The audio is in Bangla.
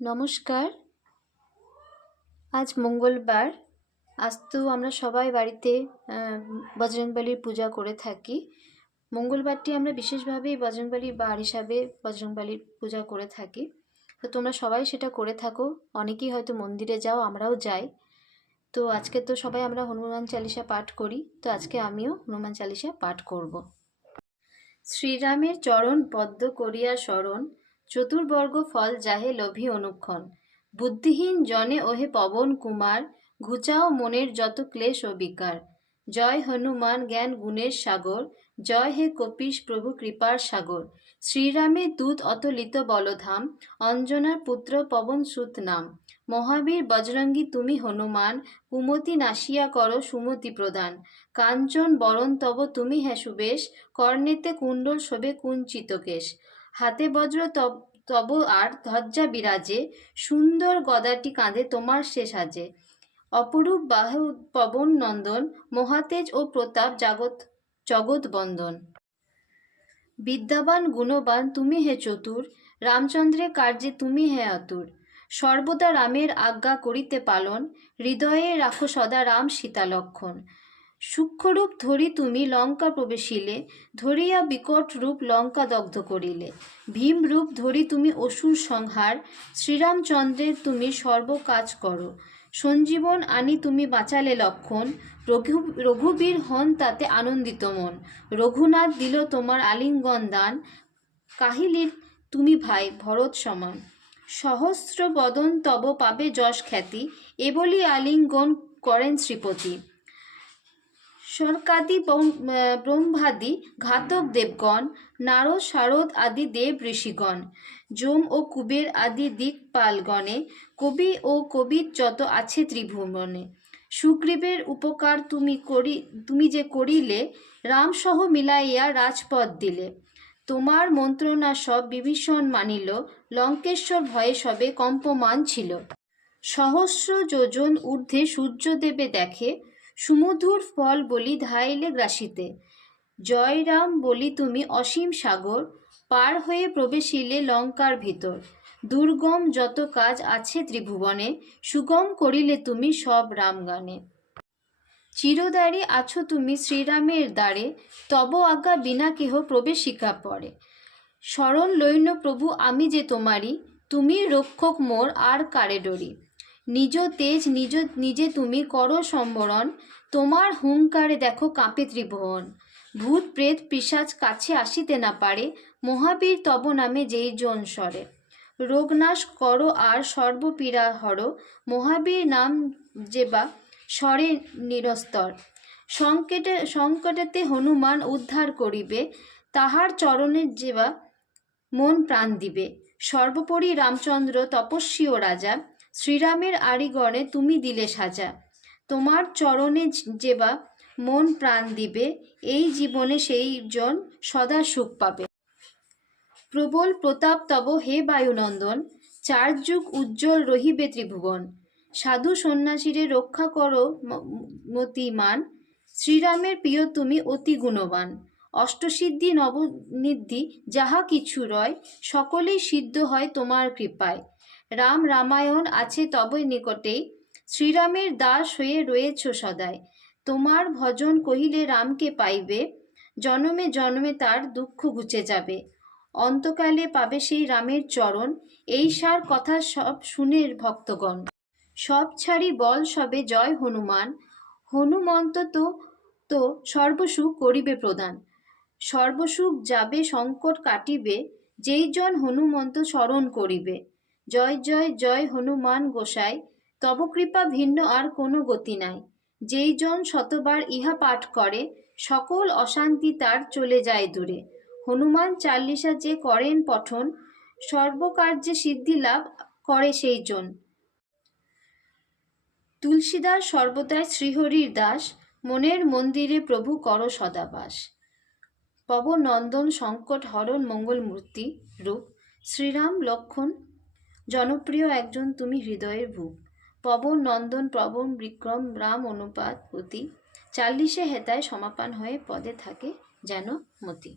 নমস্কার। আজ মঙ্গলবার। আজ তো আমরা সবাই বাড়িতে বজরংবলীর পূজা করে থাকি। মঙ্গলবারটি আমরা বিশেষভাবে বজরংবলী বার হিসাবে বজরংবলীর পূজা করে থাকি। তো তোমরা সবাই সেটা করে থাকো। অনেকেই হয়তো মন্দিরে যাও, আমরাও যাই। তো আজকে তো সবাই আমরা হনুমান চালিসা পাঠ করি, তো আজকে আমিও হনুমান চালিসা পাঠ করব। শ্রীরামের চরণ পদ্ম করিয়া শরণ, চতুর্বর্গ ফল যাহে লোভী অনুক্ষণ। বুদ্ধিহীন জনে ওহে পবন কুমার, ঘুচাও মনের যত ক্লেশ ও বিকার। জয় হনুমান জ্ঞান গুণের সাগর, জয় হে কপীশ প্রভু কৃপার সাগর। শ্রীরামের দূত অতলিত বলধাম, অঞ্জনার পুত্র পবন সুত নাম। মহাবীর বজরঙ্গী তুমি হনুমান, কুমতি নাশিয়া করো সুমতি প্রদান। কাঞ্চন বরণ তব তুমি হ্যাঁ সুবেশ, কর্ণেতে কুণ্ডল শোভে কুঞ্চিত কেশ। হাতে বজ্র তব আর ধ্বজা বিরাজে, সুন্দর গদাটি কাঁধে তোমার সে সাজে। অপরূপ বাহু পবন নন্দন, মহাতেজ ও প্রতাপ জগৎ বন্দন। বিদ্যাবান গুণবান তুমি হে চতুর, রামচন্দ্রের কার্যে তুমি হে আতুর। সর্বদা রামের আজ্ঞা করিতে পালন, হৃদয়ে রাখো সদা রাম সীতা লক্ষণ। সূক্ষ্মরূপ ধরি তুমি লঙ্কা প্রবেশিলে, ধরিয়া বিকট রূপ লঙ্কা দগ্ধ করিলে। ভীম রূপ ধরি তুমি অসুর সংহার, শ্রীরামচন্দ্রের তুমি সর্বকাজ করো। সঞ্জীবন আনি তুমি বাঁচালে লক্ষণ, রঘুবীর হন তাতে আনন্দিত মন। রঘুনাথ দিল তোমার আলিঙ্গন দান, কাহিলির তুমি ভাই ভরত সমান। সহস্র বদন তব পাবে যশ খ্যাতি, এ বলি আলিঙ্গন করেন শ্রীপতি। শর্কাদি ব্রহ্মাদি ঘাতক দেবগণ, নারদ শারদ আদি দেব ঋষিগণ। যম ও কুবের আদি দিকপালগণে, কবি ও কবির যত আছে ত্রিভুবনে। সুগ্রীবের উপকার তুমি যে করিলে, রামসহ মিলাইয়া রাজপদ দিলে। তোমার মন্ত্রণা সব বিভীষণ মানিল, লঙ্কেশ্বর ভয়ে সবে কম্পমান ছিল। সহস্র যোজন ঊর্ধ্বে সূর্যদেবে দেখে, সুমধুর ফল বলি ধাইলে গ্রাসিতে। জয় রাম বলি তুমি অসীম সাগর, পার হয়ে প্রবেশিলে লঙ্কার ভিতর। দুর্গম যত কাজ আছে ত্রিভুবনে, সুগম করিলে তুমি সব রামগানে। চিরদারি আছো তুমি শ্রীরামের দ্বারে, তব আজ্ঞা বিনা কেহ প্রবেশিকা পড়ে। শরণ লইন প্রভু আমি যে তোমারি, তুমি রক্ষক মোর আর কারে ডরি। নিজ তেজ নিজে তুমি করো সম্বরণ, তোমার হুঙ্কারে দেখো কাঁপে ত্রিভুবন। ভূত প্রেত পিশাচ কাছে আসিতে না পারে, মহাবীর তব নামে যেই জন সরে। রোগনাশ করো আর সর্বপীড়া হরো, মহাবীর নাম যেবা স্বরে নিরস্তর। সংকটেতে হনুমান উদ্ধার করিবে, তাহার চরণে যেবা মন প্রাণ দিবে। সর্বোপরি রামচন্দ্র তপস্বী ও রাজা, শ্রীরামের আরিগণে তুমি দিলে সাজা। তোমার চরণে যেবা মন প্রাণ দিবে, এই জীবনে সেই জন সদা সুখ পাবে। প্রবল প্রতাপ তব হে বায়ুনন্দন, চার যুগ উজ্জ্বল রহিবে ত্রিভুবন। সাধু সন্ন্যাসীরে রক্ষা করো মতিমান, শ্রীরামের প্রিয় তুমি অতি গুণবান। অষ্টসিদ্ধি নবনিধি যাহা কিছু রয়, সকলেই সিদ্ধ হয় তোমার কৃপায়। রাম রামায়ণ আছে তব নিকটেই, শ্রীরামের দাস হয়ে রয়েছ সদাই। তোমার ভজন কহিলে রামকে পাইবে, জনমে জন্মে তার দুঃখ ঘুচে যাবে। অন্তকালে পাবে সেই রামের চরণ, এই সার কথা সব শুনে ভক্তগণ। সব ছাড়ি বল সবে জয় হনুমান, হনুমন্ত তো সর্বসুখ করিবে প্রদান। সর্বসুখ যাবে সংকট কাটিবে, যেই জন হনুমন্ত স্মরণ করিবে। জয় জয় জয় হনুমান গোসাই, তব কৃপা ভিন্ন আর কোনো গতি নাই। যেই জন শতবার ইহা পাঠ করে, সকল অশান্তি তার চলে যায় দূরে। হনুমান চাল্লিশা যে করেন পঠন, সর্বকার্যে সিদ্ধি লাভ করে সেই জন। তুলসীদাস সর্বদাই শ্রীহরির দাস, মনের মন্দিরে প্রভু কর সদাবাস। পবন নন্দন সংকট হরণ মঙ্গলমূর্তি রূপ, শ্রীরাম লক্ষণ জনপ্রিয় একজন তুমি হৃদয়ের ভূপ। পবন নন্দন পবন বিক্রম রাম অনুপাত অতি, চাল্লিশে হেতায় সমাপান হয়ে পদে থাকে যেন মতি।